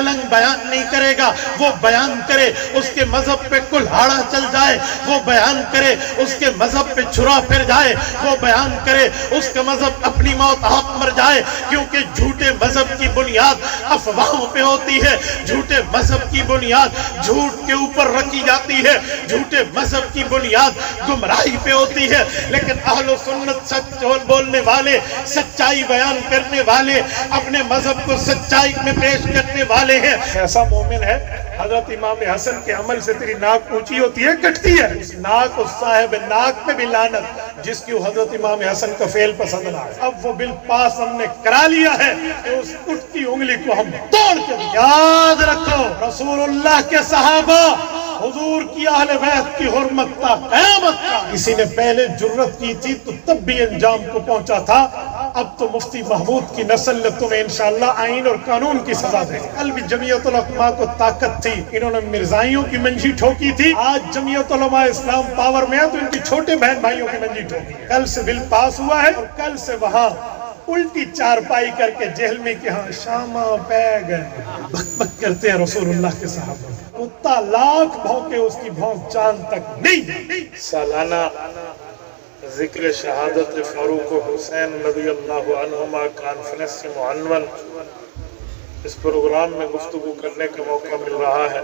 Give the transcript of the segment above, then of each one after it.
Killing بیان نہیں کرے گا، وہ بیان کرے اس کے مذہب پہ کلہاڑا چل جائے، وہ بیان کرے اس کے مذہب پہ چھرا پھر جائے، وہ بیان کرے اس کا مذہب اپنی موت آپ مر جائے، کیونکہ جھوٹے مذہب کی بنیاد افواہوں پہ ہوتی ہے، جھوٹے مذہب کی بنیاد جھوٹ کے اوپر رکھی جاتی ہے، جھوٹے مذہب کی بنیاد گمراہی پہ ہوتی ہے۔ لیکن اہل و سنت سچ بولنے والے، سچائی بیان کرنے والے، اپنے مذہب کو سچائی میں پیش کرنے والے ہیں۔ ایسا مومن ہے حضرت امام حسن کے عمل سے تیری ناک اونچی ہوتی ہے، کٹتی ہے، ناک اس صاحب ناک میں بھی لعنت جس کی حضرت امام حسن کا فعل پسند نہ ہے۔ اب وہ بالپاس ہم نے کرا لیا ہے کہ اس اٹھتی انگلی کو ہم توڑ کے دیں۔ یاد رکھو رسول اللہ کے صحابہ، حضور کی اہل بیت کی حرمت کا قیامت کا کسی نے پہلے جرت کی تھی تو تب بھی انجام کو پہنچا تھا، اب تو مفتی محمود کی نسل نے تمہیں انشاءاللہ آئین اور قانون کی سزا دے۔ کل بھی جمعیت العلماء کو طاقت تھی، انہوں نے مرزائیوں کی منجی ٹھوکی تھی، آج جمعیت علماء اسلام پاور میں ہے تو ان کی چھوٹے بہن بھائیوں کی منجی ٹھوکی۔ کل سے بل پاس ہوا ہے اور کل سے وہاں الٹی چارپائی کر کے جہل میں کہ ہاں شامہ پہ گئے بک بک کرتے ہیں رسول اللہ کے صحابہ۔ کتا لاکھ بھونکے اس کی بھونک چاند تک نہیں۔ سالانہ ذکر شہادت فاروق و حسین رضی اللہ عنہما کانفرنس سے معنون اس پروگرام میں گفتگو کرنے کا موقع مل رہا ہے۔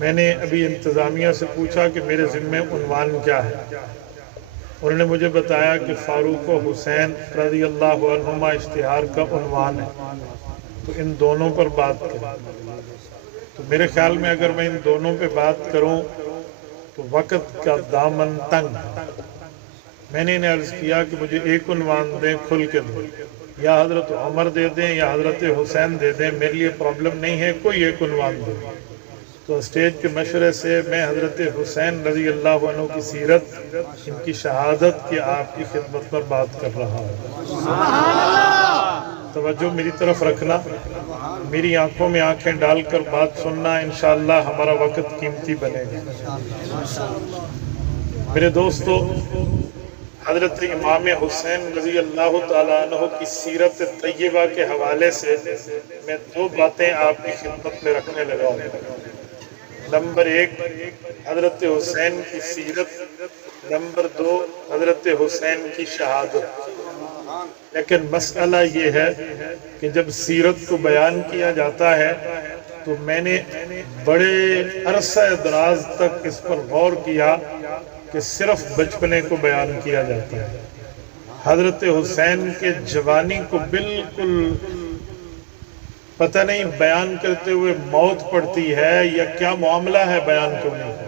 میں نے ابھی انتظامیہ سے پوچھا کہ میرے ذمہ عنوان کیا ہے، انہوں نے مجھے بتایا کہ فاروق و حسین رضی اللہ عنہما اشتہار کا عنوان ہے، تو ان دونوں پر بات کریں۔ تو میرے خیال میں اگر میں ان دونوں پہ بات کروں تو وقت کا دامن تنگ ہے۔ میں نے انہیں عرض کیا کہ مجھے ایک عنوان دیں، کھل کے دیں، یا حضرت عمر دے دیں یا حضرت حسین دے دیں، میرے لیے پرابلم نہیں ہے، کوئی ایک عنوان دیں۔ تو اسٹیج کے مشورے سے میں حضرت حسین رضی اللہ عنہ کی سیرت، ان کی شہادت کی آپ کی خدمت پر بات کر رہا ہوں۔ توجہ میری طرف رکھنا، میری آنکھوں میں آنکھیں ڈال کر بات سننا، انشاءاللہ ہمارا وقت قیمتی بنے گا۔ میرے دوستو، حضرت امام حسین رضی اللہ تعالیٰ عنہ کی سیرت طیبہ کے حوالے سے میں دو باتیں آپ کی خدمت میں رکھنے لگا ہوں۔ نمبر ایک حضرت حسین کی سیرت، نمبر دو حضرت حسین کی شہادت۔ لیکن مسئلہ یہ ہے کہ جب سیرت کو بیان کیا جاتا ہے تو میں نے بڑے عرصہ دراز تک اس پر غور کیا کہ صرف بچپنے کو بیان کیا جاتا ہے۔ حضرت حسین کے جوانی کو بالکل پتہ نہیں بیان کرتے ہوئے موت پڑتی ہے یا کیا معاملہ ہے، بیان کیوں نہیں کرتے۔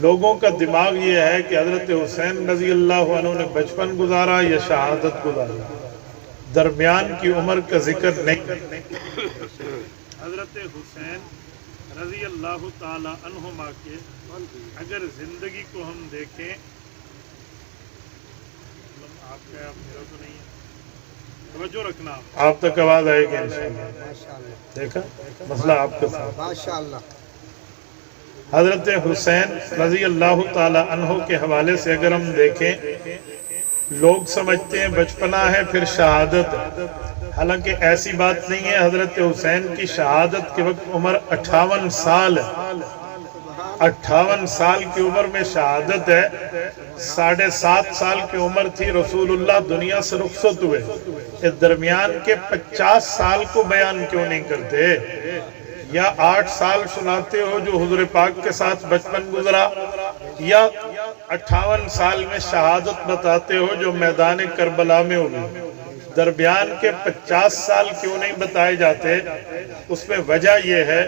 لوگوں کا دماغ یہ ہے کہ حضرت حسین رضی اللہ عنہ نے بچپن گزارا یا شہادت گزارا، درمیان کی عمر کا ذکر نہیں۔ حضرت حسین رضی اللہ تعالی عنہما کے اگر زندگی کو ہم دیکھیں، آپ کا میرا تو نہیں ہے، توجہ رکھنا، آپ تک آواز آئے گی انشاءاللہ۔ دیکھا مسئلہ آپ کے ساتھ ماشاءاللہ۔ حضرت حسین رضی اللہ تعالی عنہ کے حوالے سے اگر ہم دیکھیں، لوگ سمجھتے ہیں بچپنا ہے پھر شہادت ہے، حالانکہ ایسی بات نہیں ہے۔ حضرت حسین کی شہادت کے وقت عمر 58 سال ہے، 58 سال کی عمر میں شہادت ہے۔ 7.5 سال کی عمر تھی رسول اللہ دنیا سے رخصت ہوئے، اس درمیان کے 50 سال کو بیان کیوں نہیں کرتے؟ یا 8 سال سناتے ہو جو حضور پاک کے ساتھ بچپن گزرا، یا 58 سال میں شہادت بتاتے ہو جو میدان کربلا میں ہوئی، درمیان کے 50 سال کیوں نہیں بتائے جاتے؟ اس میں وجہ یہ ہے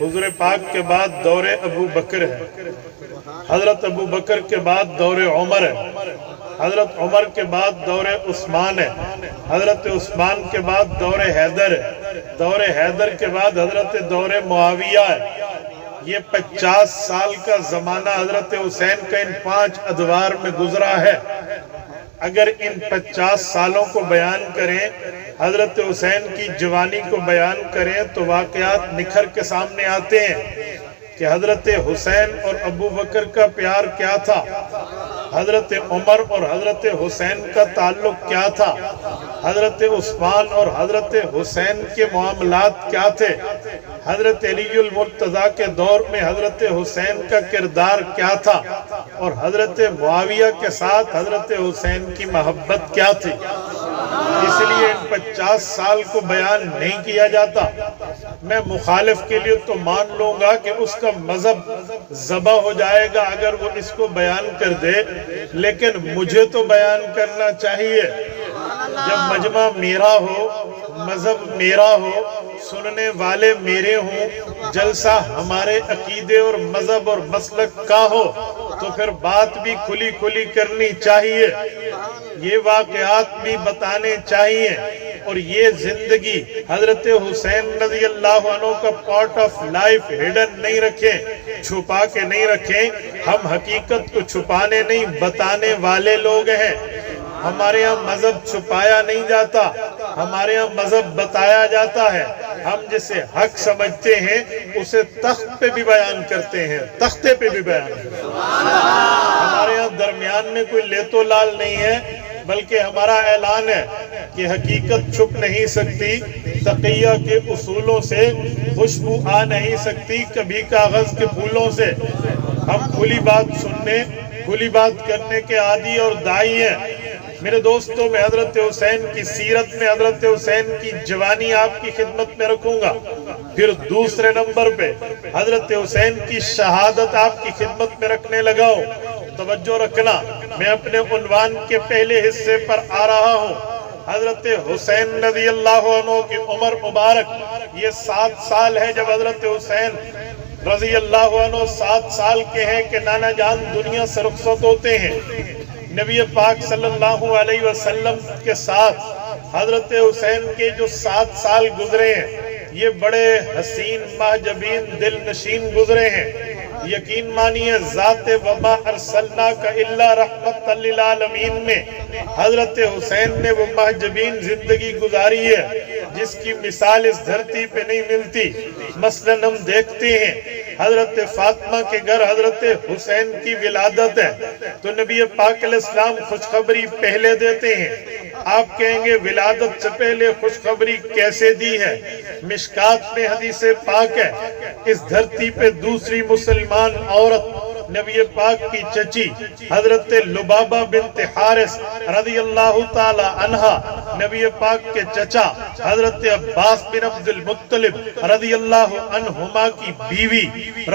حضور پاک کے بعد دور ابو بکر ہے، حضرت ابو بکر کے بعد دور عمر ہے، حضرت عمر کے بعد دور عثمان ہے، حضرت عثمان کے بعد دور حیدر ہے، دور حیدر کے بعد حضرت دور معاویہ ہے۔ یہ 50 سال کا زمانہ حضرت حسین کا ان 5 ادوار میں گزرا ہے۔ اگر ان 50 سالوں کو بیان کریں، حضرت حسین کی جوانی کو بیان کریں تو واقعات نکھر کے سامنے آتے ہیں کہ حضرت حسین اور ابو بکر کا پیار کیا تھا۔ حضرت عمر اور حضرت حسین کا تعلق کیا تھا، حضرت عثمان اور حضرت حسین کے معاملات کیا تھے، حضرت علی المرتضیٰ کے دور میں حضرت حسین کا کردار کیا تھا، اور حضرت معاویہ کے ساتھ حضرت حسین کی محبت کیا تھی۔ اس لیے ان 50 سال کو بیان نہیں کیا جاتا۔ میں مخالف کے لیے تو مان لوں گا کہ اس کا مذہب ذبح ہو جائے گا اگر وہ اس کو بیان کر دے، لیکن مجھے تو بیان کرنا چاہیے۔ جب مجمع میرا ہو، مذہب میرا ہو، سننے والے میرے ہوں، جلسہ ہمارے عقیدے اور مذہب اور مسلک کا ہو، تو پھر بات بھی کھلی کھلی کرنی چاہیے، یہ واقعات بھی بتانے چاہیے، اور یہ زندگی حضرت حسین رضی اللہ عنہ کا پارٹ آف لائف ہڈن نہیں رکھیں، چھپا کے نہیں رکھیں۔ ہم حقیقت کو چھپانے نہیں بتانے والے لوگ ہیں۔ ہمارے ہاں مذہب چھپایا نہیں جاتا، ہمارے ہاں مذہب بتایا جاتا ہے۔ ہم جسے حق سمجھتے ہیں اسے تخت پہ بھی بیان کرتے ہیں، تختے پہ بھی بیان کرتے ہیں۔ ہمارے ہاں درمیان میں کوئی لیتو لال نہیں ہے، بلکہ ہمارا اعلان ہے کہ حقیقت چھپ نہیں سکتی، تقیہ کے اصولوں سے خوشبو آ نہیں سکتی، کبھی کاغذ کے پھولوں سے۔ ہم کھلی بات سننے، کھلی بات کرنے کے عادی اور دائی ہیں۔ میرے دوستوں، میں حضرت حسین کی سیرت میں حضرت حسین کی جوانی آپ کی خدمت میں رکھوں گا، پھر دوسرے نمبر پہ حضرت حسین کی شہادت آپ کی خدمت میں رکھنے لگا ہوں۔ توجہ رکھنا، میں اپنے عنوان کے پہلے حصے پر آ رہا ہوں۔ حضرت حسین رضی اللہ عنہ کی عمر مبارک یہ 7 سال ہے جب حضرت حسین رضی اللہ عنہ 7 سال کے ہیں کہ نانا جان دنیا سے رخصت ہوتے ہیں۔ نبی پاک صلی اللہ علیہ وسلم کے ساتھ حضرت حسین کے جو 7 سال گزرے ہیں یہ بڑے حسین محجبین دل نشین گزرے ہیں۔ یقین مانیے ذات وما ارسلناک الا رحمت للعالمین میں حضرت حسین نے وہ محجبین زندگی گزاری ہے جس کی مثال اس دھرتی پہ نہیں ملتی۔ مثلاً ہم دیکھتے ہیں حضرت فاطمہ کے گھر حضرت حسین کی ولادت ہے تو نبی پاک علیہ السلام خوشخبری پہلے دیتے ہیں۔ آپ کہیں گے ولادت سے پہلے خوشخبری کیسے دی ہے؟ مشکات میں حدیث پاک ہے، اس دھرتی پہ دوسری مسلمان عورت نبی پاک کی چچی حضرت لبابہ بنت حارث رضی اللہ تعالی عنہ، نبی پاک کے چچا حضرت عباس بن عبد المطلب رضی اللہ عنہما کی بیوی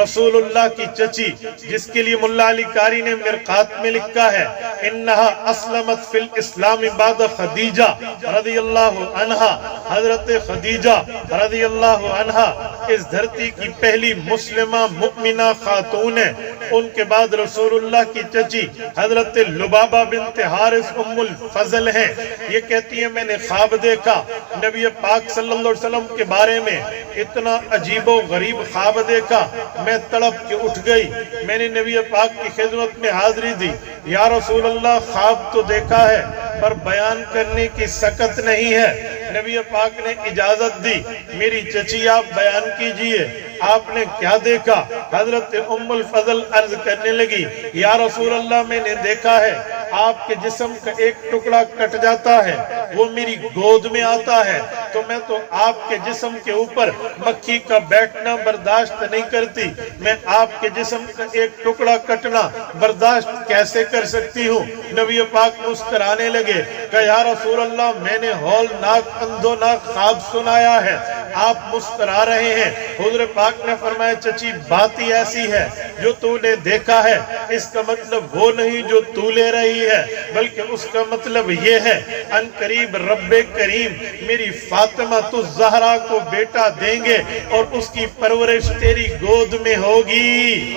رسول اللہ کی چچی، جس کے لیے ملا علی قاری نے مرقات میں لکھا ہے انہا اسلمت فی الاسلام بعد خدیجہ رضی اللہ عنہ۔ حضرت خدیجہ رضی اللہ عنہ اس دھرتی کی پہلی مسلمہ مؤمنہ خاتون ہے۔ ان کے بعد رسول اللہ کی چچی حضرت لبابہ بنت حارث ام الفضل ہیں۔ یہ کہتی ہے میں نے خواب دیکھا نبی پاک صلی اللہ علیہ وسلم کے بارے میں، اتنا عجیب و غریب خواب دیکھا، میں تڑپ کے اٹھ گئی، میں نے نبی پاک کی خدمت میں حاضری دی، یا رسول اللہ خواب تو دیکھا ہے پر بیان کرنے کی سکت نہیں ہے۔ نبی پاک نے اجازت دی، میری چچی آپ بیان کیجئے آپ نے کیا دیکھا؟ حضرت ام الفضل عرض کرنے لگی یا رسول اللہ میں نے دیکھا ہے آپ کے جسم کا ایک ٹکڑا کٹ جاتا ہے، وہ میری گود میں آتا ہے تو میں تو آپ کے جسم کے اوپر مکھی کا بیٹھنا برداشت نہیں کرتی، میں آپ کے جسم کا ایک ٹکڑا کٹنا برداشت کیسے کر سکتی ہوں؟ نبی پاک مسکرانے لگے کہ یا رسول اللہ میں نے ہولناک اندھوناک خواب سنایا ہے، آپ مسکرا رہے ہیں۔ حضور پاک نے فرمایا چچی بات ہی ایسی ہے، جو تو نے دیکھا ہے اس کا مطلب وہ نہیں جو تو لے رہی ہے، بلکہ اس کا مطلب یہ ہے ان قریب رب کریم میری فاطمہ تو زہرا کو بیٹا دیں گے اور اس کی پرورش تیری گود میں ہوگی۔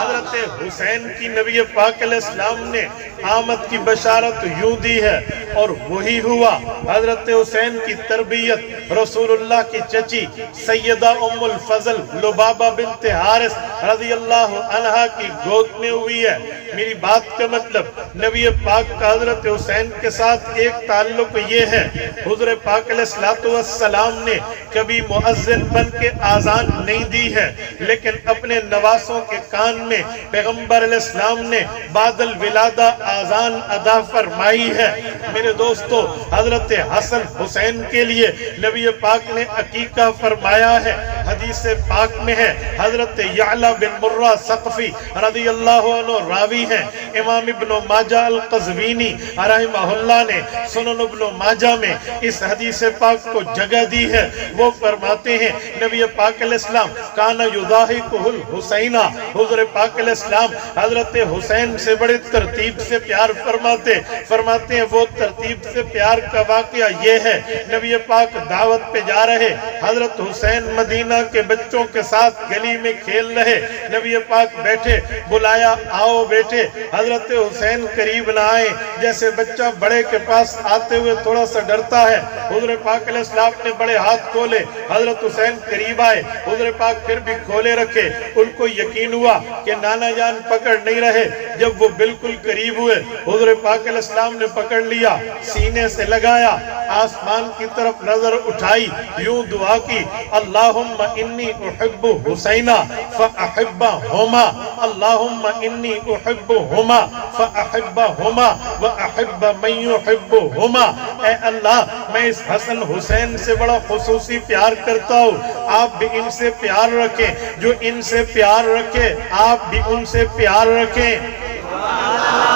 حضرت حسین کی نبی پاک علیہ السلام نے آمد کی بشارت یوں دی ہے اور وہی ہوا۔ حضرت حسین کی تربیت رسول اللہ کی چچی سیدہ ام الفضل لبابہ بنت حارث رضی اللہ عنہ کی گود میں ہوئی ہے۔ میری بات کا مطلب نبی پاک کا حضرت حسین کے ساتھ ایک تعلق یہ ہے، حضور پاک علیہ السلام نے کبھی مؤذن بن کے آذان نہیں دی ہے، لیکن اپنے نواسوں کے کان میں پیغمبر علیہ السلام نے بعد الولادہ آذان ادا فرمائی ہے۔ میرے دوستو حضرت حسن حسین کے لیے نبی پاک نے عقیقہ فرمایا ہے۔ حدیث پاک میں ہے، حضرت یعلا بن مرہ ثقفی رضی اللہ عنہ راوی ہیں، امام ابن ماجہ القزوینی رحمہ اللہ نے سنن ابن ماجہ میں اس حدیث پاک کو جگہ دی ہے۔ وہ فرماتے ہیں نبی پاک علیہ السلام کانا یضاحکہ الحسین، حضور پاک علیہ السلام حضرت حسین سے بڑے ترتیب سے پیار فرماتے ہیں۔ وہ ترتیب سے پیار کا واقعہ یہ ہے، نبی پاک دعوت پہ جا رہے، حضرت حسین مدینہ کے بچوں کے ساتھ گلی میں کھیل رہے، نبی پاک بیٹھے، بلایا آؤ بیٹے، حضرت حسین قریب نہ آئے، جیسے بچہ بڑے کے پاس آتے ہوئے تھوڑا سا ڈرتا ہے۔ حضور پاک علیہ السلام نے بڑے ہاتھ کھولے، حضرت حسین قریب آئے، حضور پاک پھر بھی کھولے رکھے۔ ان کو یقین ہوا کہ نانا جان پکڑ نہیں رہے۔ جب وہ بالکل قریب ہوئے، حضور پاک علیہ السلام نے پکڑ لیا، سینے سے لگایا، آسمان کی طرف نظر اٹھائی، یوں دعا کی، اللہم انی احب حسینہ فاحبہما، اللہم انی احبہما فاحبہما واحب من یحبہما۔ اے اللہ، میں اس حسن حسین سے بڑا خصوصی پیار کرتا ہوں، آپ بھی ان سے پیار رکھیں، جو ان سے پیار رکھے آپ بھی ان سے پیار رکھیں۔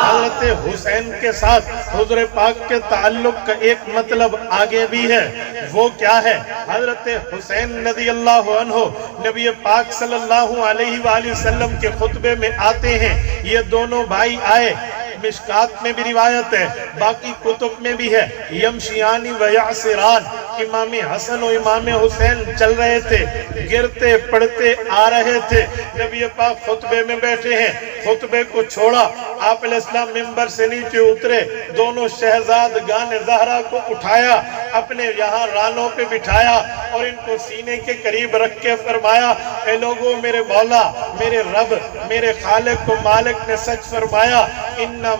حضرت حسین کے ساتھ حضور پاک کے تعلق کا ایک مطلب آگے بھی ہے، وہ کیا ہے؟ حضرت حسین رضی اللہ عنہ نبی پاک صلی اللہ علیہ وآلہ وسلم کے خطبے میں آتے ہیں۔ یہ دونوں بھائی آئے، مشکات میں بھی روایت ہے، باقی کتب میں بھی ہے، یمشیانی و یعصران، امام حسن و امام حسین چل رہے تھے، گرتے پڑتے آ رہے تھے، نبی پاک خطبے میں بیٹھے ہیں، خطبے کو چھوڑا، آپ علیہ السلام منبر سے نیچے اترے، دونوں شہزادگان زہرا کو اٹھایا، اپنے یہاں رانوں پہ بٹھایا اور ان کو سینے کے قریب رکھ کے فرمایا، اے لوگوں، میرے مولا، میرے رب، میرے خالق و مالک نے سچ فرمایا، انما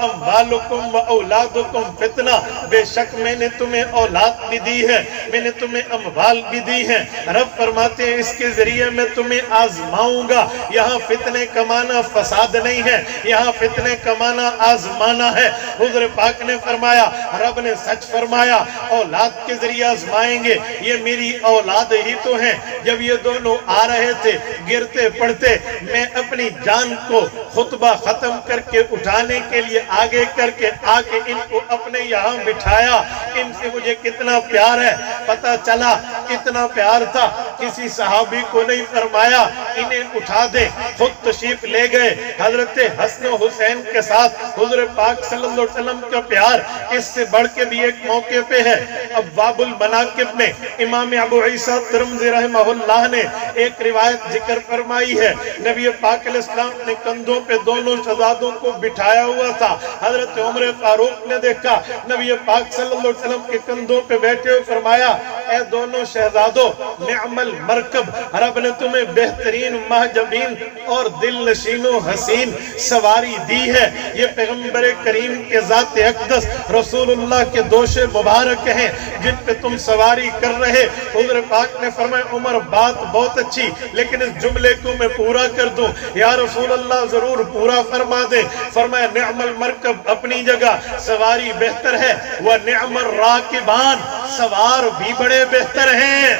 اموالکم و اولادکم فتنہ، بے شک میں نے تمہیں اولاد بھی دی ہے، میں نے تمہیں اموال بھی دی ہیں۔ رب فرماتے ہیں اس کے ذریعے میں تمہیں آزماؤں گا۔ یہاں فتنے کمانا فساد نہیں ہے، یہاں فتنے کمانا آزمانا ہے۔ حضور پاک نے فرمایا، رب نے سچ فرمایا، اولاد کے ذریعے آزمائیں گے، یہ میری اولاد ہی تو ہیں۔ جب یہ دونوں آ رہے تھے گرتے پڑتے، میں اپنی جان کو خطبہ ختم کر کے اٹھانے کے لیے آگے کر کے آ کے ان کو اپنے یہاں بٹھایا۔ ان سے مجھے کتنا پیار ہے، پتہ چلا اتنا پیار تھا، کسی صحابی کو نہیں فرمایا انہیں اٹھا دے، خود تشریف لے گئے۔ حضرت حسن و حسین کے ساتھ حضور پاک صلی اللہ علیہ وسلم کا پیار اس سے بڑھ کے بھی ایک موقع پہ ہے۔ ابواب المناقب میں امام ابو عیسیٰ ترمذی رحمہ اللہ نے ایک روایت ذکر فرمائی ہے، نبی پاک علیہ السلام نے کندھوں پہ دونوں شہزادوں کو بٹھایا ہوا تھا۔ حضرت عمر فاروق نے دیکھا نبی پاک صلی اللہ علیہ وسلم کے کندھوں پہ بیٹھے ہوئے، فرمایا، اے دونوں شہزادوں، نعم المرکب، رب نے تمہیں بہترین مہجبین اور دل نشین و حسین سواری دی ہے۔ یہ پیغمبر کریم کے ذات اقدس رسول اللہ کے دوش مبارک ہیں جن پہ تم سواری کر رہے۔ حضور پاک نے فرمایا، عمر بات بہت اچھی، لیکن اس جملے کو میں پورا کر دوں۔ یا رسول اللہ ضرور پورا فرما دیں۔ فرمایا، نعم المرکب اپنی جگہ سواری بہتر ہے، وَنِعْمَ الرَّاكِبَانِ، سوار بھی بڑے بہتر ہیں۔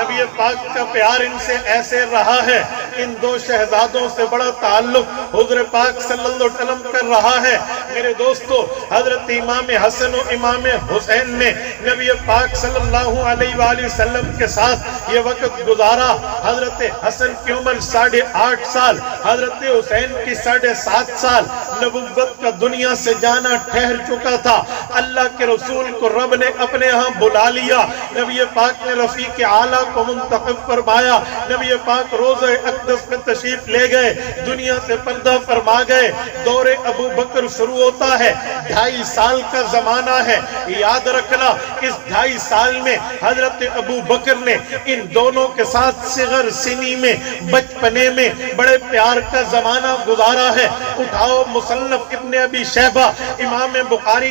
نبی پاک کا پیار ان سے ایسے رہا ہے، ان دو شہزادوں سے بڑا تعلق حضور پاک صلی اللہ علیہ وسلم کر رہا ہے۔ میرے دوستو، حضرت امام حسن و امام حسین نے نبی پاک صلی اللہ علیہ وآلہ وسلم کے ساتھ یہ وقت گزارا۔ حضرت حسن کی عمر 8.5 سال، حضرت حسین کی 7.5 سال، نبوت کا دنیا سے جانا ٹھہر چکا تھا۔ اللہ کے رسول کو رب نے اپنے ہاں بلا لیا، نبی پاک نے رفیق اعلیٰ کو منتخب فرمایا، نبی پاک روضہ اقدس میں تشریف لے گئے، دنیا سے پردہ فرما گئے۔ دور ابو بکر شروع ہوتا ہے، 2.5 سال کا زمانہ ہے۔ یاد رکھنا، اس 2.5 سال میں حضرت ابو بکر نے ان دونوں کے ساتھ صغر سنی میں، بچپنے میں بڑے پیار کا زمانہ گزارا ہے۔ اٹھاؤ مصنف ابن ابی شیبہ، امام بخاری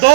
2,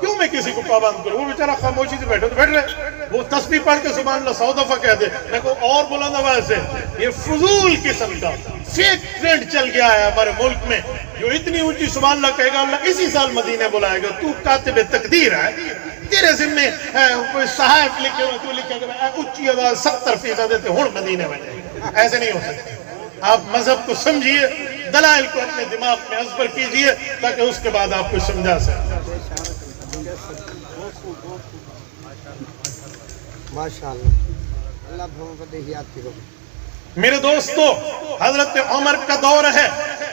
کیوں میں کسی کو پابند کروں؟ وہ بیچارہ خاموشی سے بیٹھے تو بیٹھ رہے، وہ تسبیح پڑھ کے سبحان اللہ 100 دفعہ کہہ دے، میں کو اور بلند آواز سے۔ یہ فضول قسم کا فیک ٹرینڈ چل گیا ہے ہمارے ملک میں، جو اتنی اونچی سبحان اللہ کہے گا اللہ اسی سال مدینے بلائے گا۔ تو کاتب تقدیر ہے، تیرے ذمے کوئی صحائف لکھے ہوئے، تو لکھے گا اونچی آواز 70% دیتے ہوں مدینے میں۔ ایسے نہیں ہو سکتے۔ آپ مذہب کو سمجھیے، دلائل کو اپنے دماغ میں ازبر کیجئے تاکہ اس کے بعد آپ کو سمجھا سکیں۔ ماشاءاللہ، اللہ بھون کو دیہیات کی روح۔ میرے دوستو، حضرت عمر کا دور ہے،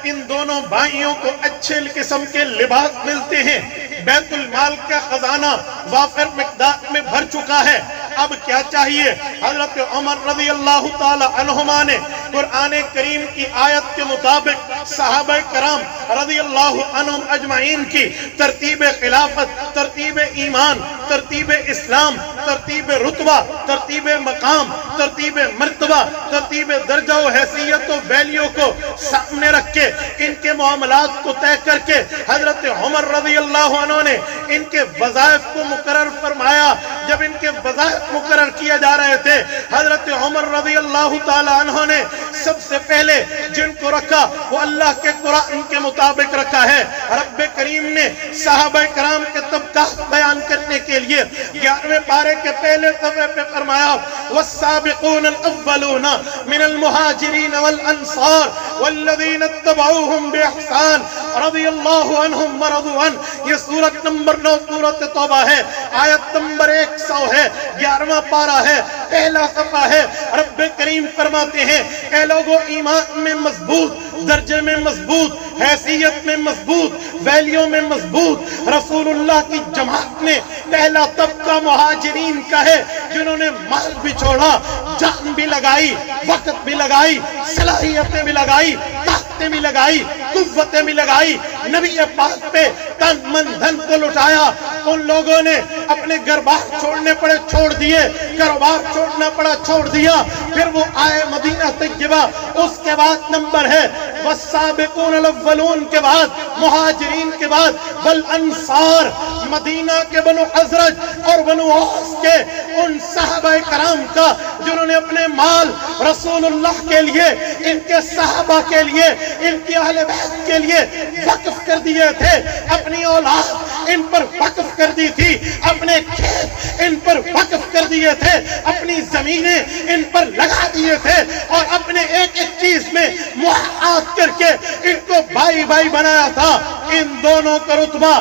ان دونوں بھائیوں کو اچھے قسم کے لباس ملتے ہیں، بیت المال کا خزانہ وافر مقدار میں بھر چکا ہے۔ اب کیا چاہیے؟ حضرت عمر رضی اللہ تعالی عنہما نے قرآن کریم کی آیت کے مطابق صحابہ کرام رضی اللہ عنہم اجمعین کی ترتیب خلافت، ترتیب ایمان، ترتیب اسلام، ترتیب رتبہ، ترتیب مقام، ترتیب مرتبہ، ترتیب درجہ و حیثیت و ویلیو کو سامنے رکھ کے ان کے معاملات کو طے کر کے حضرت عمر رضی اللہ عنہ نے ان کے وظائف کو مقرر فرمایا۔ جب ان کے وظائف مقرر کیا جا رہے تھے، حضرت عمر رضی اللہ تعالی عنہ نے سب سے پہلے جن کو رکھا وہ اللہ کے قرآن کے مطابق رکھا ہے۔ رب کریم نے صحابہ کرام کے طبقات بیان کرنے کے لیے 11ویں پارے کے پہلے صفحے پہ فرمایا والسابقون الاولون من المہاجرین والانصار والذین اتبعوهم باحسان رضی اللہ عنہم ورضوا عنہ۔ یہ سورت نمبر 9 سورت توبہ ہے، آیت نمبر 100 ہے، 11واں پارہ ہے، پہلا صفحہ ہے۔ رب کریم فرماتے ہیں اے لوگو ایمان میں مضبوط، درجے میں مضبوط، حیثیت میں مضبوط، ویلیو میں مضبوط رسول اللہ کی جماعت میں پہلا طبقہ مہاجرین کا ہے، جنہوں نے مال بھی چھوڑا، جان بھی لگائی، وقت بھی لگائی، صلاحیتیں بھی لگائی، طاقتیں بھی لگائی، قوتیں بھی لگائی، نبی پاک پہ تن من دھن کو لٹایا۔ ان لوگوں نے اپنے گھر بار چھوڑنے پڑے چھوڑ دیے، کاروبار چھوڑنا پڑا چھوڑ دیا، پھر وہ آئے مدینہ طیبہ۔ اس کے بعد نمبر ہے والسابقون الاولون کے بعد مہاجرین کے بعد والانصار، مدینہ کے بنو ازرج اور بنو اوس کے ان صحابہ کرام کا جنہوں نے اپنے مال رسول اللہ کے لیے، ان کے صحابہ کے لیے، ان کی اہل بیت کے لیے وقف کر دیے تھے، اپنی اولاد ان پر وقف کر دی تھی، اپنے کھیت ان پر وقف کر دیے تھے، اپنی زمینیں ان پر لگا دیے تھے، اور اپنے ایک ایک چیز میں معاہد کر کے ان کو بھائی بھائی بنایا تھا۔ ان دونوں کا رتبہ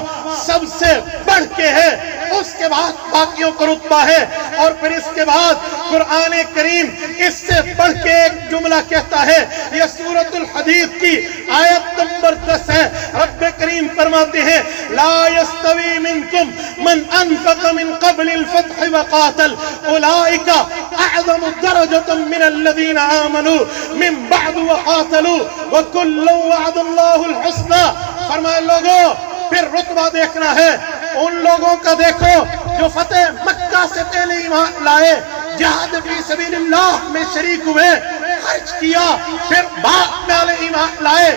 سب سے بڑھ کے ہے، اس کے بعد باقیوں کا رتبہ ہے، اور پھر اس کے بعد قرآن کریم اس سے بڑھ کے ایک جملہ کہتا ہے۔ یہ سورۃ الحدید کی آیت نمبر 10 ہے۔ رب کریم فرماتے ہیں لا يستوي منكم من انفق من قبل الفتح وقاتل اولئك اعظم درجة من الذين آمنوا من بعد وقاتلوا وكلا وعد الله الحسنى۔ فرمائے لوگوں پھر رتبہ دیکھنا ہے، ان لوگوں کا دیکھو جو فتح مکہ سے پہلے ایمان لائے، جہاد فی سبیل اللہ میں شریک ہوئے، خرچ کیا، پھر بعد میں ایمان لائے۔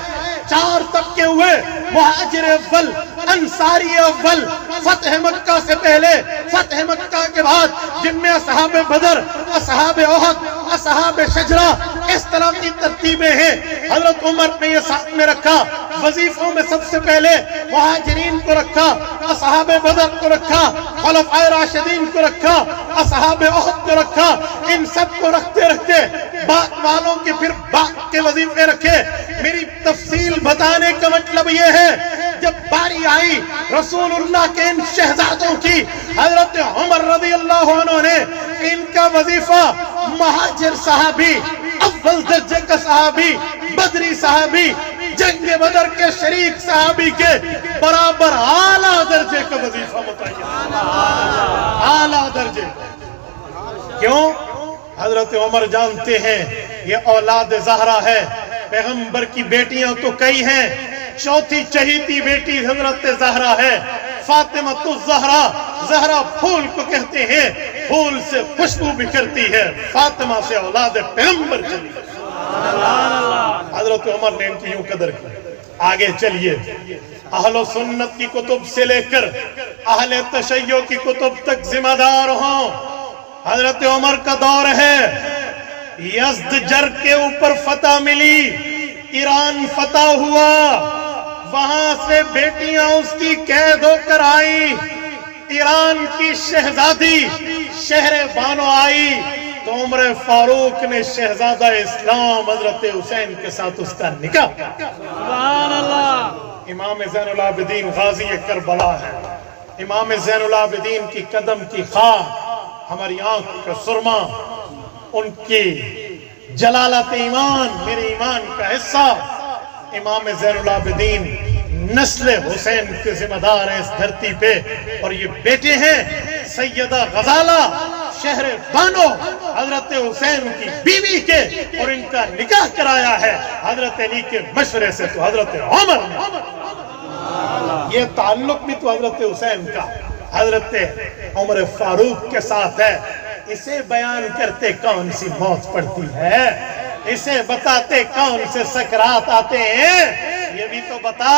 4 طبقے ہوئے، مہاجر اول، انصاری اول، فتح مکہ سے پہلے، فتح مکہ کے بعد، جن میں اصحاب بدر، اصحاب احد، اصحاب شجرہ، اس طرح کی ترتیبیں ہیں۔ حضرت عمر نے یہ سامنے رکھا، وظیفوں میں سب سے پہلے مہاجرین کو رکھا، اصحاب بدر کو رکھا، خلفائے راشدین کو رکھا، اصحاب احد کو رکھا۔ ان سب کو رکھتے رکھتے بعد والوں کے پھر بعد کے وظیفے رکھے۔ میری تفصیل بتانے کا مطلب یہ ہے جب باری آئی رسول اللہ کے ان شہزادوں کی، حضرت عمر رضی اللہ عنہ نے ان کا وظیفہ مہاجر صحابی، اول درجے کا صحابی، بدری صحابی، جنگ بدر کے شریک صحابی کے برابر اعلیٰ درجے کا وظیفہ متعین، اعلیٰ درجے۔ کیوں؟ حضرت عمر جانتے ہیں یہ اولاد زہرا ہے، پیغمبر کی بیٹیاں تو کئی ہیں، چوتھی چہیتی بیٹی حضرت زہرا ہے، فاطمہ الزہرا۔ زہرا پھول کو کہتے ہیں، پھول سے خوشبو بکھرتی ہے، فاطمہ سے اولاد پیغمبر چلی۔ حضرت عمر نے ان کی یوں قدر کی۔ آگے چلیے، اہل و سنت کی کتب سے لے کر اہل تشیع کی کتب تک ذمہ دار ہوں. حضرت عمر کا دور ہے، یزدجر کے اوپر فتح ملی، ایران فتح ہوا، وہاں سے بیٹیاں اس کی قید ہو کر آئی. ایران کی شہزادی شہر بانو آئی تو عمر فاروق نے شہزادہ اسلام حضرت حسین کے ساتھ اس کا نکاح کیا. سبحان اللہ. امام زین العابدین غازی کربلا ہے. امام زین العابدین کی قدم کی خواہ، ہماری آنکھ کا سرما، ان کی جلالت ایمان میرے ایمان کا حصہ. امام زین العابدین نسل حسین کے ذمہ دار ہیں اس دھرتی پہ، اور یہ بیٹے ہیں سیدہ غزالہ شہر بانو حضرت حسین کی بیوی کے، اور ان کا نکاح کرایا ہے حضرت علی کے مشورے سے تو حضرت عمر نے. یہ تعلق بھی تو حضرت حسین کا حضرت عمر فاروق کے ساتھ ہے. اسے بیان کرتے کون سی موت پڑتی ہے، اسے بتاتے کون سے سکرات آتے ہیں. یہ بھی تو بتا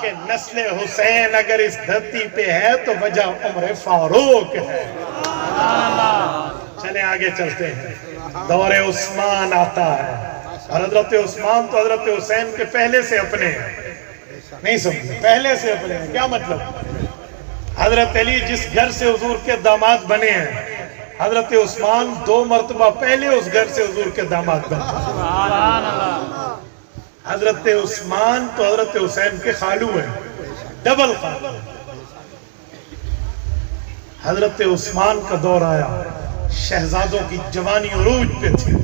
کہ نسل حسین اگر اس دھرتی پہ ہے تو وجہ عمر فاروق ہے. چلیں آگے چلتے ہیں. دور عثمان آتا ہے، اور حضرت عثمان تو حضرت حسین کے پہلے سے اپنے ہیں. نہیں سمجھے؟ پہلے سے اپنے ہیں. کیا مطلب؟ حضرت علی جس گھر سے حضور کے داماد بنے ہیں، حضرت عثمان 2 مرتبہ پہلے اس گھر سے حضور کے داماد بنے. سبحان اللہ. حضرت عثمان تو حضرت حسین کے خالو ہیں، ڈبل خالو. حضرت عثمان کا دور آیا، شہزادوں کی جوانی عروج پہ تھی.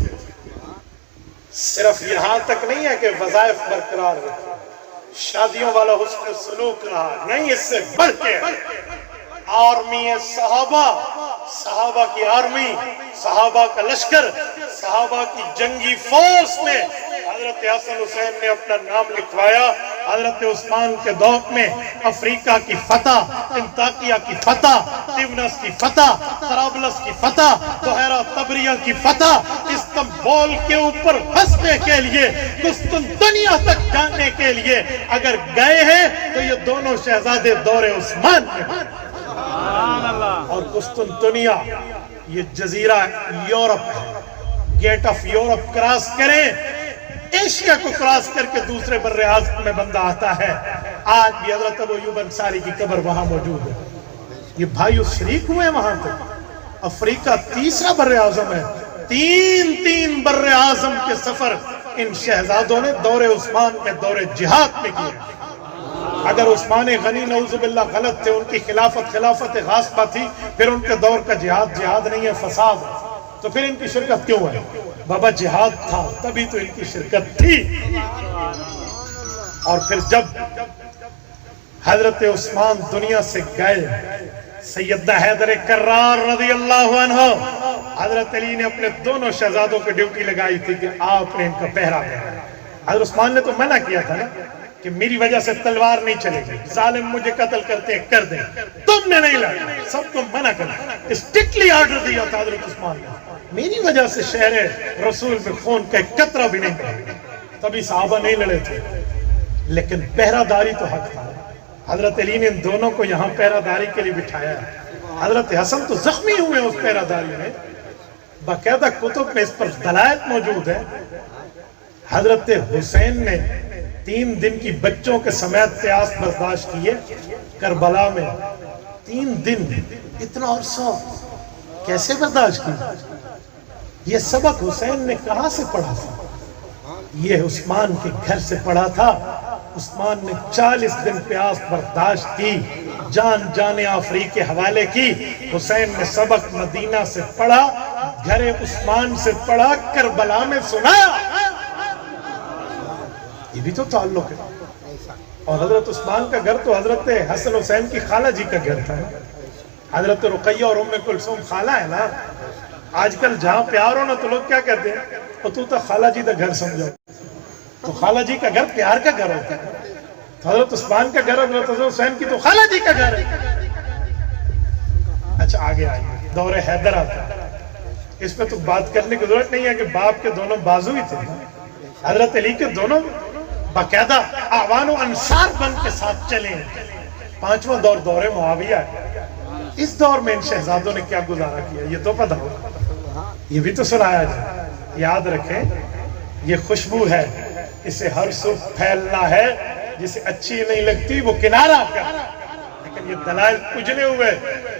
صرف یہاں تک نہیں ہے کہ وظائف برقرار رہے، شادیوں والا حسن سلوک رہا، نہیں، اس سے بڑھ کے آرمی صحابہ، صحابہ کی آرمی، صحابہ کا لشکر، صحابہ کی جنگی فورس میں حضرت حسن حسین نے اپنا نام لکھوایا. حضرت عثمان کے دور میں افریقہ کی فتح، انطاکیہ کی فتح، تیونس کی فتح، طرابلس کی فتح، بحیرہ طبریہ کی فتح، استنبول کے اوپر بسنے کے لیے، قسطنطنیہ تک جانے کے لیے اگر گئے ہیں تو یہ دونوں شہزادے دور عثمان کے ہیں. اور قسطنطنیہ یہ جزیرہ یورپ ہے. گیٹ آف یورپ کراس کریں، ایشیا کو کراس کر کے دوسرے بر اعظم میں بندہ آتا ہے. آج بھی حضرت ابو ایوب انصاری کی قبر وہاں موجود ہے. یہ بھائیو شریک ہوئے وہاں پہ. افریقہ تیسرا بر اعظم ہے. تین بر اعظم کے سفر ان شہزادوں نے دور عثمان میں دور جہاد میں کیے. اگر عثمان غنی نعوذ باللہ غلط تھے، ان کی خلافت غاصبہ تھی، پھر ان کے دور کا جہاد نہیں ہے، فساد، تو پھر ان کی شرکت کیوں ہے؟ بابا جہاد تھا تبھی تو ان کی شرکت تھی. اور پھر جب حضرت عثمان دنیا سے گئے، سیدنا حیدر کرار رضی اللہ عنہ، حضرت علی نے اپنے دونوں شہزادوں کو ڈیوٹی لگائی تھی کہ آپ نے ان کا پہرا دینا. حضرت عثمان نے تو منع کیا تھا نا کہ میری وجہ سے تلوار نہیں چلے گی، ظالم مجھے قتل کرتے ہیں کر دیں، تم نے نہیں لڑنا، سب کو منع کرنا. اسٹرکٹلی آرڈر دیا تھا حضرت عثمان نے. میری وجہ سے شہر رسول میں خون کا ایک قطرہ بھی نہیں پڑا. تبھی صحابہ نہیں لڑے تھے، لیکن پہرہ داری تو حق تھا. حضرت علی نے ان دونوں کو یہاں پہرہ داری کے لیے بٹھایا ہے. حضرت حسن تو زخمی ہوئے اس پہرہ داری میں، باقاعدہ کتب میں اس پر دلائل موجود ہے. حضرت حسین نے 3 دن کی بچوں کے سمیت پیاس برداشت کیے کربلا میں. 3 دن اتنا عرصہ کیسے برداشت کی؟ یہ سبق حسین نے کہاں سے پڑھا تھا؟ یہ عثمان کے گھر سے پڑھا تھا. عثمان نے 40 دن پیاس برداشت کی، جان آفری کے حوالے کی. حسین نے سبق مدینہ سے پڑھا، گھر عثمان سے پڑھا، کربلا میں سنایا. یہ بھی تو تعلق ہے. اور حضرت عثمان کا گھر تو حضرت حسن حسین کی خالہ جی کا گھر تھا. حضرت رقیہ اور ام کلثوم خالہ ہے نا. آج کل جہاں پیار ہو نا تو لوگ کیا کہتے ہیں، تو خالہ جی کا گھر سمجھو. تو خالہ جی کا گھر پیار کا گھر ہوتا ہے. حضرت عثمان کا گھر، حضرت حسین کی تو خالہ جی کا گھر ہے. اچھا آگے آئیے، دور حیدر آتا ہے. اس پہ تو بات کرنے کی ضرورت نہیں ہے کہ باپ کے دونوں بازو ہی تھے. حضرت علی کے دونوں باقاعدہ اعوان و انصار بن کے ساتھ چلے. 5واں دور معاویہ ہے. اس دور میں ان شہزادوں نے کیا گزارا کیا یہ تو پتا ہو، یہ بھی تو سنایا جائے. یاد رکھیں یہ خوشبو ہے، اسے ہر سو پھیلنا ہے، جسے اچھی نہیں لگتی وہ کنارہ کر. لیکن یہ دلائل اجلے ہوئے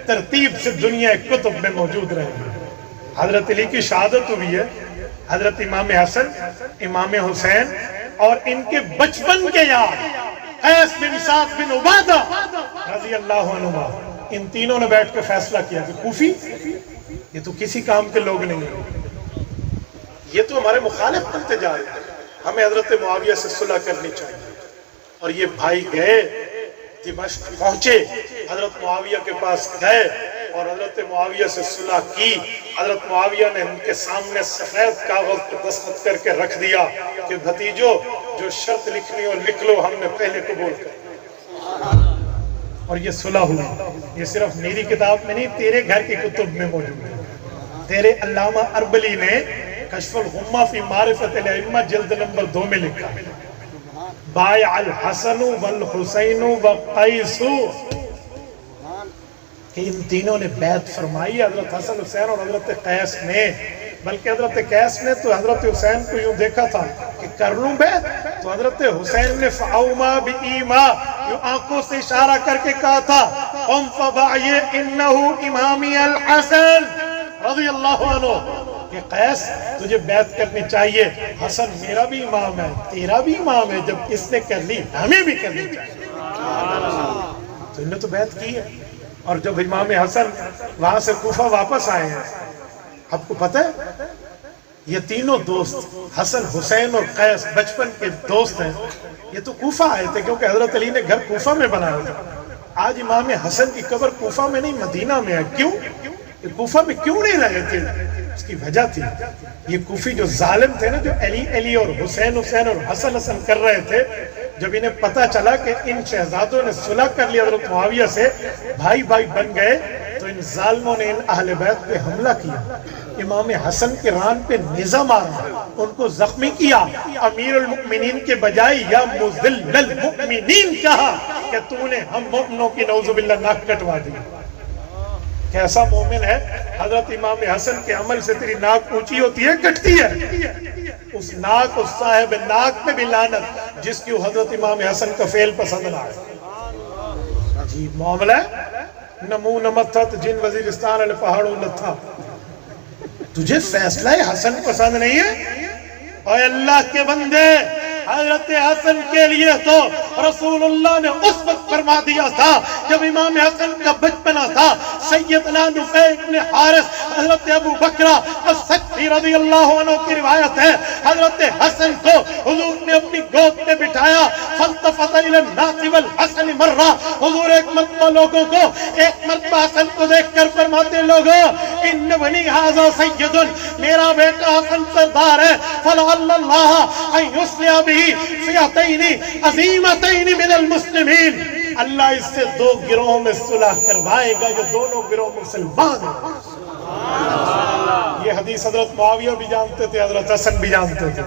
ترتیب سے دنیا کتب میں موجود رہے ہیں. حضرت علی کی شہادت ہوئی ہے، حضرت امام حسن، امام حسین اور ان کے بچپن کے یار قیس بن سعد بن عبادہ رضی اللہ عنہ، ان تینوں نے بیٹھ کے فیصلہ کیا کہ کوفی یہ تو کسی کام کے لوگ نہیں ہیں، یہ تو ہمارے مخالف بنتے جا رہے ہیں، ہمیں حضرت معاویہ سے صلح کرنی چاہیے. اور یہ بھائی گئے دمشق پہنچے، حضرت معاویہ کے پاس گئے اور حضرت معاویہ سے صلح کی. حضرت معاویہ نے ان کے سامنے سفید کاغذ پر دستخط کر کے رکھ دیا کہ بھتیجو جو شرط لکھنی ہو لکھ لو، ہم نے پہلے قبول کر. اور یہ صلح ہوئی. یہ صرف میری کتاب میں نہیں، تیرے گھر کی کتب میں موجود ہے. تیرے علامہ اربلی نے کشف الغمہ فی معرفت الائمہ جلد نمبر 2 میں لکھا بایع الحسن والحسین وقیس، کہ ان تینوں نے بیعت فرمائی، حضرت حسن حسین اور حضرت قیس نے. بلکہ حضرت قیس نے تو حضرت حسین کو یوں دیکھا تھا کہ کر لوں بیعت، تو حضرت حسین نے فَأَوْمَا بِإِيمَا یوں آنکھوں سے اشارہ کر کے کہا تھا قُمْ فَبَعْيِ إِنَّهُ إِمَامِيَ الْحَسَنِ رضی اللہ عنہ، کہ قیس تجھے بیعت کرنی چاہیے، حسن میرا بھی امام ہے، تیرا بھی امام ہے، جب اس نے کر لی ہمیں بھی کرنی چاہیے. تو انہوں نے تو بیعت کی ہے. اور جب امام حسن وہاں سے کوفہ واپس آئے ہیں، آپ کو پتہ ہے یہ تینوں دوست حسن حسین اور قیس بچپن کے دوست ہیں. یہ تو کوفہ آئے تھے کیونکہ حضرت علی نے گھر کوفہ میں بنایا تھا. آج امام حسن کی قبر کوفہ میں نہیں مدینہ میں ہے. کیوں؟ یہ کوفہ میں کیوں نہیں رہے تھے؟ اس کی وجہ تھی یہ کوفی جو ظالم تھے نا، جو علی علی اور حسین حسین اور حسن حسن کر رہے تھے، جب انہیں پتا چلا کہ ان شہزادوں نے صلح کر لی حضرت معاویہ سے، بھائی بھائی بن گئے، تو ان ظالموں نے ان اہل بیت پہ حملہ کیا. امام حسن کے ران پہ نیزہ مارا، ان کو زخمی کیا. امیر المؤمنین کے بجائے یا مذل المؤمنین کہا کہ تو نے ہم مومنوں کی نعوذ باللہ ناک کٹوا دی. کیسا مومن ہے؟ حضرت امام حسن کے عمل سے تیری ناک اونچی ہوتی ہے کٹتی ہے. اس ناک، اس صاحب ناک پہ بھی لعنت جس کی حضرت امام حسن کا فعل پسند نہ ہے. عجیب معاملہ ہے. نمو نمتھت جن وزیرستان علی پہاڑوں لتھا. تجھے فیصلہ حسن پسند نہیں ہے؟ اے اللہ کے بندے، حضرت حسن کے لیے تو رسول اللہ نے اس وقت فرما دیا تھا جب امام حسن کا بچپنا تھا. سیدنا نفیع بن حارث، حضرت ابو بکرہ الثقفی رضی اللہ عنہ کی روایت ہے، حضرت حسن کو حضور نے اپنی گود میں بٹھایا. فالتفت الى الناس والحسن مرہ، حضور ایک مرتبہ لوگوں کو، ایک مرتبہ حسن کو دیکھ کر فرماتے لوگوں ان بنی ھذا سید، میرا بیٹا حسن سردار ہے. فلعل اللہ ان یصلح فئتین عظیمتین من المسلمین، اللہ اس سے 2 گروہوں میں صلح کروائے گا جو دونوں گروہ مسلمان ہیں. یہ حدیث حضرت معاویہ بھی جانتے تھے، حضرت حسن بھی جانتے تھے.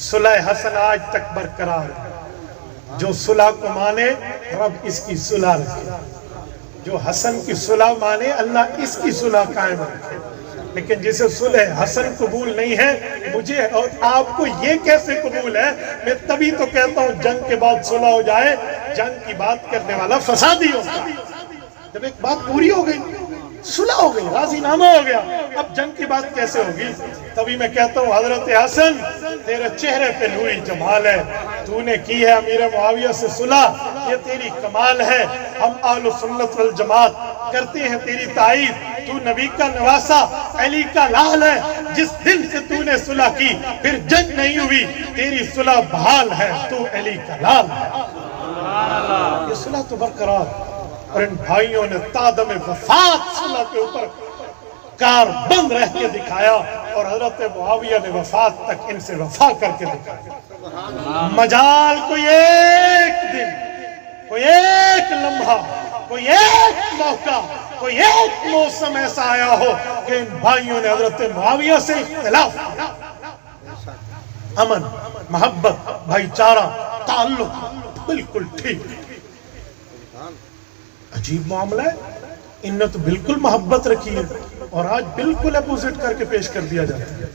صلح حسن آج تک برقرار ہے. جو صلح کو مانے رب اس کی صلح رکھے، جو حسن کی صلح مانے اللہ اس کی صلح قائم رکھے. لیکن جسے صلح حسن قبول نہیں ہے، مجھے اور آپ کو یہ کیسے قبول ہے؟ میں تبھی تو کہتا ہوں جنگ کے بعد صلح ہو جائے. جنگ کی بات کرنے والا فسادی ہوتا ہے. جب ایک بات پوری ہو گئی، صلح ہو گئی، راضی نامہ ہو گیا، اب جنگ کی بات کیسے ہوگی؟ تبھی میں کہتا ہوں حضرت حسن تیرے چہرے پہ نوری جمال ہے، تو نے کی ہے امیر معاویہ سے صلح، یہ تیری کمال ہے. ہم اہل سنت والجماعت کرتے ہیں تیری تائید. تو نبی کا نواسا، علی کا لال ہے. جس دن سے تو نے صلح کی پھر جنگ نہیں ہوئی، تیری صلح بحال ہے، تو علی کا لال ہے. یہ صلح تو برقرار. اور ان بھائیوں نے تادم وفات صلح کے اوپر کار بند رہ کے دکھایا، اور حضرت معاویہ نے وفات تک ان سے وفا کر کے دکھایا. مجال کوئی ایک دن، کوئی ایک لمحہ، کوئی ایک موقع، کوئی ایک موسم ایسا آیا ہو کہ ان بھائیوں نے حضرت معاویہ سے اختلاف کیا. امن، محبت، بھائی چارہ، تعلق بالکل ٹھیک. عجیب معاملہ ہے. ان نے تو بالکل محبت رکھی ہے اور آج بالکل اپوزٹ کر کے پیش کر دیا جاتا ہے.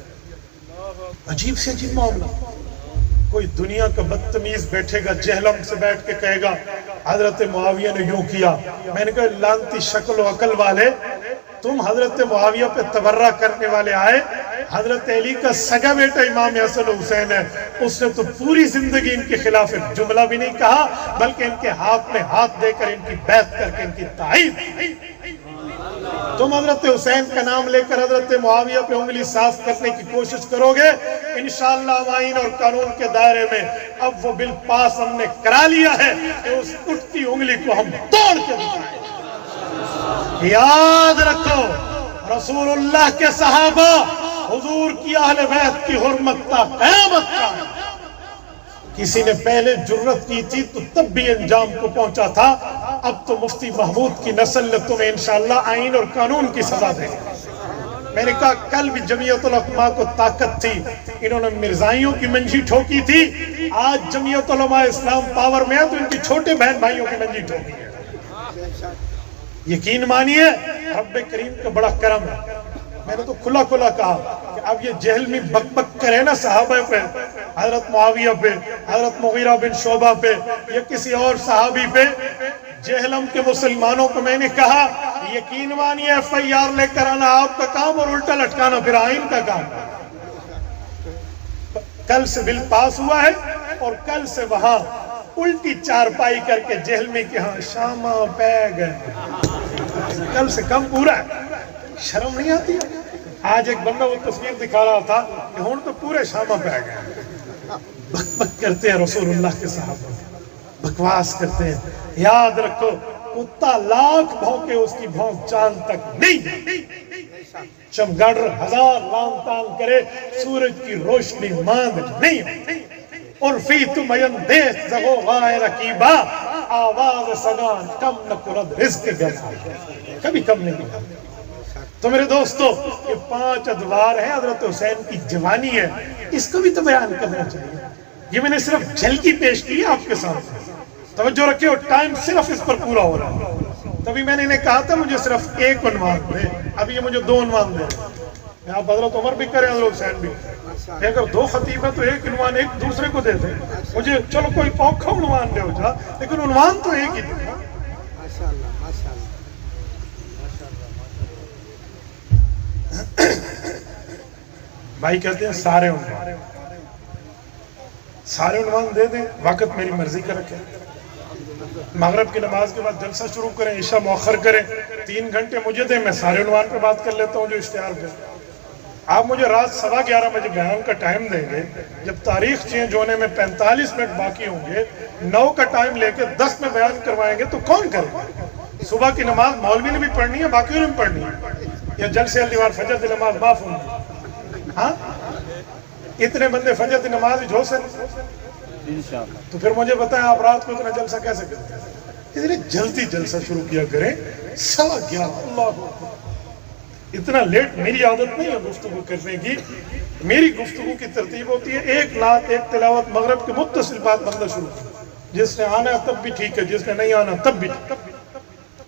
عجیب سے عجیب معاملہ. کوئی دنیا کا بدتمیز بیٹھے گا جہلم سے بیٹھ کے کہے گا حضرت معاویہ نے یوں کیا. میں نے کہا لانتی شکل و عقل والے، تم حضرت معاویہ پہ تبرہ کرنے والے آئے. حضرت علی کا سگا بیٹا امام حسن و حسین ہے، اس نے تو پوری زندگی ان کے خلاف ایک جملہ بھی نہیں کہا، بلکہ ان کے ہاتھ میں ہاتھ دے کر ان کی بیعت کر کے ان کی تائید. تم حضرت حسین کا نام لے کر حضرت معاویہ پہ انگلی صاف کرنے کی کوشش کرو گے، انشاءاللہ آئین اور قانون کے دائرے میں اب وہ بل پاس ہم نے کرا لیا ہے کہ اس اٹھتی انگلی کو ہم توڑ کے دکھائیں. یاد رکھو رسول اللہ کے صحابہ حضور کی اہل بیت کی حرمت تا قیامت کا. کسی نے پہلے جرت کی تھی تو تب بھی انجام کو پہنچا تھا. اب تو مفتی محمود کی نسل نے تمہیں انشاءاللہ آئین اور قانون کی سزا دے. میں نے کہا کل بھی جمعیت العلماء کو طاقت تھی، انہوں نے مرزائیوں کی منجھی ٹھوکی تھی. آج جمعیت علماء اسلام پاور میں ہے تو ان کی چھوٹے بہن بھائیوں کی منجھی ٹھوکی ہے. یقین مانیے رب کریم کا بڑا کرم ہے. میں نے تو کھلا کھلا کہا کہ اب یہ جہل میں بک بک کرے نا صحابہ پہ، حضرت معاویہ پہ، حضرت مغیرہ بن شعبہ پہ یا کسی اور صحابی پہ، جہلم کے مسلمانوں کو میں نے کہا یقین مانیے ایف آئی آر لے کر آنا آپ کا کام اور الٹا لٹکانا پھر آئین کا کام. کل سے بل پاس ہوا ہے اور کل سے وہاں الٹی چارپائی کر کے جہلمی کے ہاں شامہ پہ گئے. کل سے کم پورا ہے. شرم نہیں آتی؟ آج ایک بندہ وہ تصویر دکھا رہا تھا کہ ہون تو پورے شامہ پہ گئے. بک بک کرتے ہیں رسول اللہ کے صحابہ، بکواس کرتے ہیں. یاد رکھو کتا لاکھ بھونکے اس کی بھونک چاند تک نہیں. چمگاڈر ہزار لان تان کرے سورج کی روشنی ماند نہیں. اور فی تم ایندیس زغو غائر رکیبا آواز سگان کم نکرد رزق گرزا، کبھی کم نہیں ہوگا. تو میرے دوستو یہ 5 ادوار ہیں. حضرت حسین کی جوانی ہے، اس کو بھی تو بیان کرنا چاہیے. یہ میں نے صرف جھلکی پیش کی ہے آپ کے سامنے. توجہ رکھیں اور ٹائم صرف اس پر پورا ہو رہا ہے. تبھی میں نے انہیں کہا تھا مجھے صرف ایک عنوان دے، ابھی یہ مجھے 2 عنوان دے. آپ حضرت عمر بھی کریں حضرت حسین بھی. اگر 2 خطیب ہیں تو ایک عنوان ایک دوسرے کو دے دیں. مجھے چلو کوئی اوکھا عنوان دے ہو جا لیکن عنوان تو ایک ہی دے. بھائی کہتے ہیں سارے عنوان دے دیں. وقت میری مرضی کا رکھیں. مغرب کی نماز کے بعد جلسہ شروع کریں، عشاء مؤخر کریں. 3 گھنٹے مجھے دیں، میں سارے عنوان پہ بات کر لیتا ہوں جو اشتہار پہ. آپ مجھے رات 11:15 بجے بیان کا ٹائم دیں گے، جب تاریخ چینج ہونے میں 45 منٹ باقی ہوں گے، 9 کا ٹائم لے کے 10 میں بیان کروائیں گے تو کون کرے گا؟ صبح کی نماز مولوی نے بھی پڑھنی ہے، باقیوں نے بھی پڑھنی ہے، یا جلسے والی بار فجر کی نماز معاف ہوں گی؟ ہاں اتنے بندے فجر کی نماز ہی جھو سے تو پھر مجھے بتائیں آپ رات کو اتنا جلسہ کیسے کرتے ہیں؟ اتنے جلدی جلسہ شروع کیا کریں. 11:15 اللہ اتنا لیٹ میری عادت نہیں ہے گفتگو کرنے کی. میری گفتگو کی ترتیب ہوتی ہے 1 نعت 1 تلاوت مغرب کے متصل بات بندہ شروع. جس نے آنا ہے تب بھی ٹھیک ہے، جس نے نہیں آنا تب بھی ٹھیک ہے.